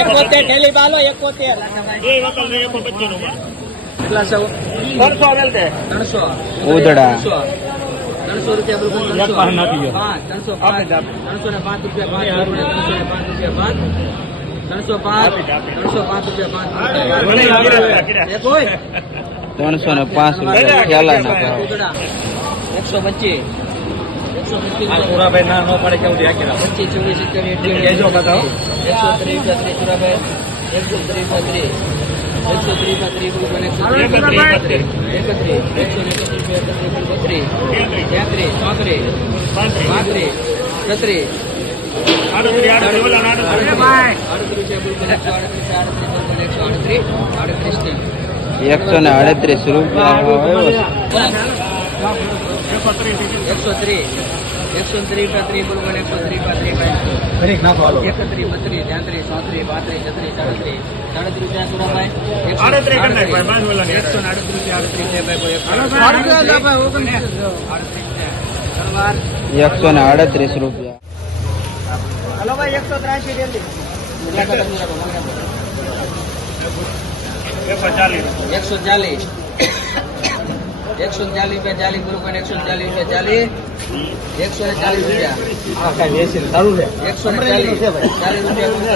એકોતેર બાલો એકોતેર. ઉદડા. ત્રણસો. રૂપિયા ત્રણસો. પાંચ ત્રણસો પાંચ. ને પાંચ રૂપિયા પાંચ ત્રણસો ને પાંચ રૂપિયા પાંચ. ત્રણસો પાંચ ત્રણસો પાંચ રૂપિયા પાંચ. ત્રણસો ને પાંચ રૂપિયા એકસો પચીસ. પચીસ ના ન પડે કેવું આખી પચીસ ચોવીસ સિત્તેર કહેજો બતાવો. એકસો ત્રીસ ત્રીસ ચોરાભાઈ એકસો ત્રીસ ત્રીસ એકસો ત્રીસ ત્રીસ એકસો ત્રીસ એકત્રીસ, એકસો બત્રીસ તેત્રીસ ચોત્રીસ પાંત્રીસ. છત્રીસ. એકસો ને અડત્રીસ રૂપિયા એકસો ત્રીસ, એકસો ત્રીસ એકસો ત્રીસ ત્રીસ બરોબર એકસો ત્રીસ ત્રીસ ફરીક નાખો હાલો એકત્રીસ બત્રીસ તેત્રીસ ચોત્રીસ પાંત્રીસ છત્રીસ સાડત્રીસ સાડત્રીસ રૂપિયા સુરાભાઈ એકસો આડત્રીસ કરી નાખ ભાઈ, પાંચ ઓલા ને. એકસો ને આડત્રીસ રૂપિયા આડત્રીસ છે ભાઈ કોઈ એકસો એકસો ને અડત્રીસ રૂપિયા હલો ભાઈ એકસો ત્રાસી એકસો ચાલીસ. એકસો ચાલીસ એકસો ચાલીસ રૂપિયા ચાલીસ બરોબર એકસો ચાલીસ રૂપિયા ચાલીસ. એકસો ને ચાલીસ રૂપિયા. સારું છે? એકસો ને ચાલીસ ચાલીસ રૂપિયા.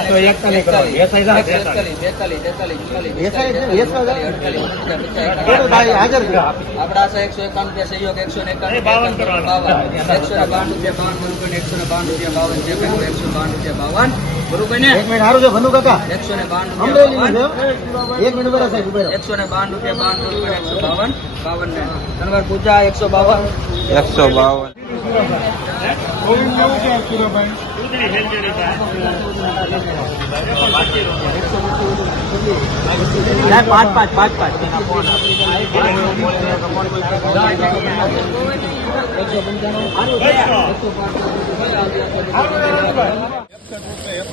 આપડા આશા એકસો એકાવન રૂપિયા સહયોગ એકસો ને એકાવન બાવન એકસો ને બાવન. રૂપિયા બાવન એકસો ને બાવન રૂપિયા બાવન છે એકસો બાવન રૂપિયા બાવન. બરોબર ને? એક મિનિટ સારું છે ભનુ કાકા. એકસો ને બાવન રૂપિયા એક મિનિટ બરાબર સાહેબ ઊભા એકસો ને બાવન રૂપિયા બાવન બરોબર એકસો બાવન. બાવન ને. ધનવાર પૂજા એકસો બાવન. એકસો બાવન. પાંચ પાંચ પાંચ પાંચ.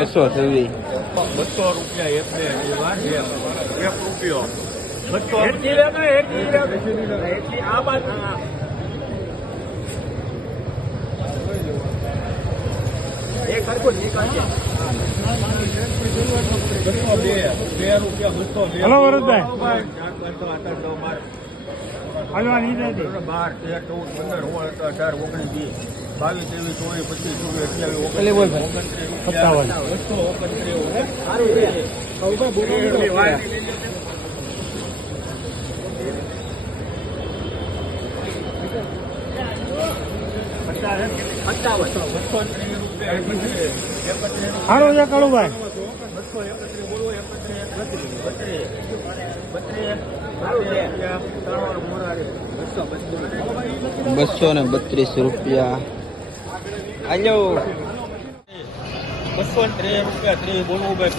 બસો છવ્વીસ. બસો રૂપિયા એક બે એક રૂપિયો. બસો આ બાજુ બસો બે બે રૂપિયા બસો બે હલો, વરદભાઈ. બાર તેર ચૌદ પંદર સોળ સત્તર અઢાર ઓગણીસ વીસ. બાવીસ ત્રેવીસ ચોવીસ પચીસ ચોવીસ અઠ્યાવીસ ઓગણત્રીસ. સારું છે કાળુભાઈ. બસો ને બત્રીસ રૂપિયા. આજો બસો ત્રીસ રૂપિયા ત્રીસ બોલવું ભાઈ.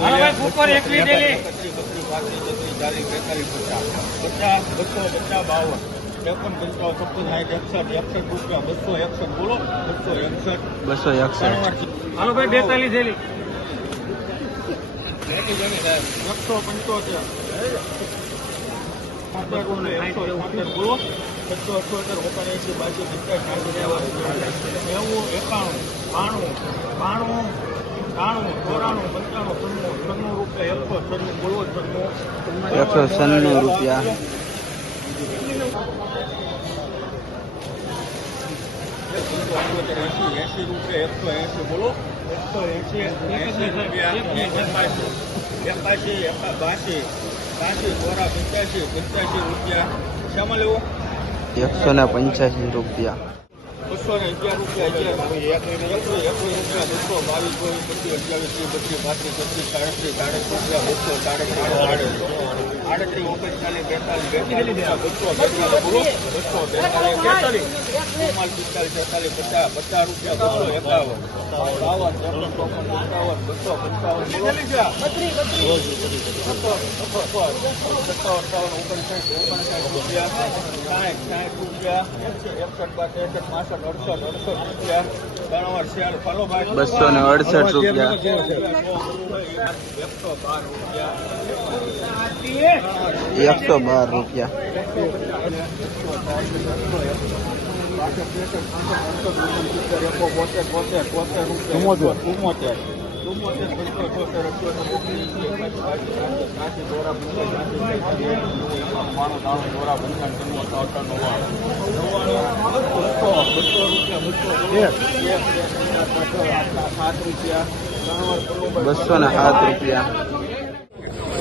પચાસ બસો પચાસ બાવન. ત્રેપન પંચાવન છપ્પન સાઠ એકસઠ એકસઠ રૂપિયા બસો એકસઠ બોલો બસો એકસઠ બસો એકસઠ હાલો ભાઈ બેતાલીસ થેલી એકસો પંચોતેર બોલો બસો અઠોતેર ઓગણએંસી બાસી પચાસ નેવું એકાણું બાણું બાણું ત્રાણું ચોરાણું પંચાણું છન્નું રૂપિયા એકસો છન્નું બોલો છન્નું એકસો છન્નું રૂપિયા. એસી રૂપિયા એકસો એસી બોલો એકસો એસી પંચ્યાસી રૂપિયા એકસો ને પંચ્યાસી રૂપિયા એકસો રૂપિયા બસો બાવીસ ચોવીસ પચીસ અઠ્યાવીસ ત્રીસ બત્રીસ પાંત્રીસ છત્રીસ સાડત્રીસ સાડત્રીસ રૂપિયા. આડત્રીસ ઓગણચાલીસ બેતાલીસ બેતાલીસ બસો તેતાલીસ પિસ્તાલીસ છેતાલીસ પચાસ પચાસ રૂપિયા બસો એકાવન બાવન ત્રેપન ચોપન પંચાવન બસો પંચાવન સત્તાવન ઓગણસાઠ ઓગણસાઠ રૂપિયા સાઠ સાઠ રૂપિયા એકસઠ બાર ત્રેસઠ પાસઠ અડસઠ અડસઠ રૂપિયા. ત્રણ શિયાળ ફાલો ભાઈ બસો ને અડસઠ રૂપિયા. એકસો બાર રૂપિયા એકસો બાર રૂપિયા સાત રૂપિયા.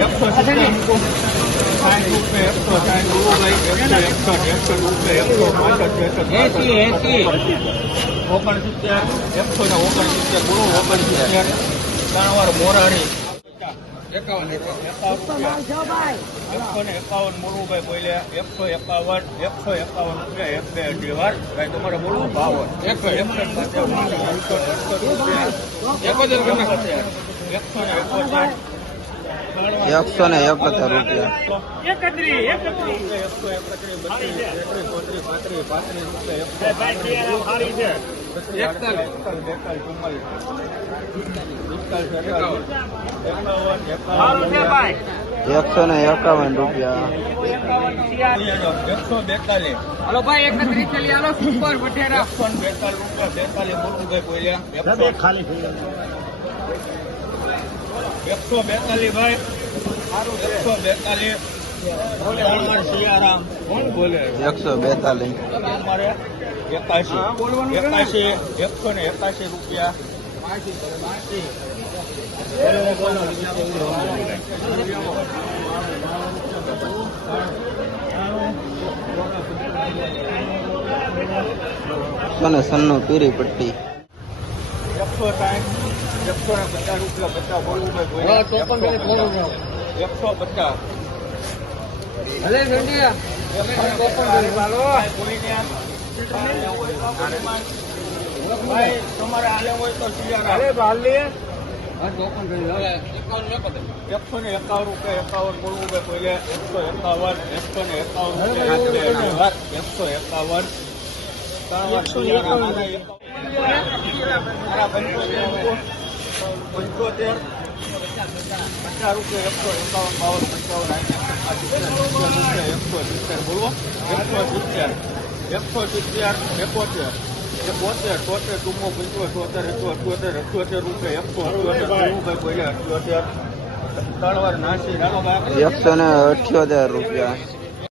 એકસો એકાવન એકાવન બાવન એકસો ને ઓગણસિત્તેર સિત્તેર સિત્તેર રૂપિયા એકસો સિત્તેર બોલો સિત્તેર ત્રણ એકસો ને સિત્તેર રૂપિયા એકસો ને પંચોતેર રૂપિયા પંચોતેર બોલ્યા એકસો પંચોતેર બોતેર બસો ઊભા રહેજો ભાઈ હારું છે ભાઈ એક બે ત્રણ ચાર પાંચ છ સાત સાત રૂપિયા હા ભાઈ હારું છે બસો સાત ઊભા રહેજો બસો ભાઈ હા મોરારી બસો બાર રૂપિયા એકસો સાઠ રૂપિયા એકસો સાઠ રૂપિયા એકસો એકસઠ રૂપિયા એકસો પાંસઠ એસી એસી એકસો ને ઓગણસિત્તેર ગુરુ ઓગણસિત્તેર ત્રણ વાર મોરારી એકાવન એકસો ને એકાવન મોરુભાઈ બોલ્યા એકસો એકાવન એકસો એકાવન રૂપિયા એક બે અઢી વાર ભાઈ તમારે બોલવું બાવન એકસો એકસો એકોતેર એકસો ને એકોતેર એકસો ને એકોતેર રૂપિયા. એકસો ભાઈ ને એકાવન રૂપિયા. એકસો બેતાલીસ હાલો ભાઈ એકત્રીસ ચાલી હાલો સુપર વઠેરા એકસો બેતાલીસ રૂપિયા બેતાલીસ મુરલીભાઈ બોલ્યા. એકસો. એકસો બેતાલીસ ભાઈ. એકસો બેતાલીસ. એકસો બેતાલીસ. એકાશી. એકાશી એકસો ને એકાશી રૂપિયા. એકસો સન્નું પીરી પટ્ટી. એકસો સાઠ એકસો પચાસ રૂપિયા પચાસ એકસો પચાસ ભલે તમારે એકસો ને એકાવન રૂપિયા એકાવન બોલવું પહેલે એકસો એકાવન એકસો ને એકાવન રૂપિયા એકસો એકાવન. પંચોતેર પચાસ રૂપિયા. એકસો એકાવન બાવન પંચાવન એકસો સિત્તેર બોલો એકસો સિત્તેર એકસો સિત્તેર એકોતેર એકોતેર તોતેર ચુમ્મો પંચો તોતેર એકસો અઠ્યોતેર અઠ્યોતેર રૂપિયા એકસો અઠ્યોતેર બોલ્યા અઠ્યોતેર ત્રણ વાર નાસી એકસો ને અઠ્યોતેર રૂપિયા.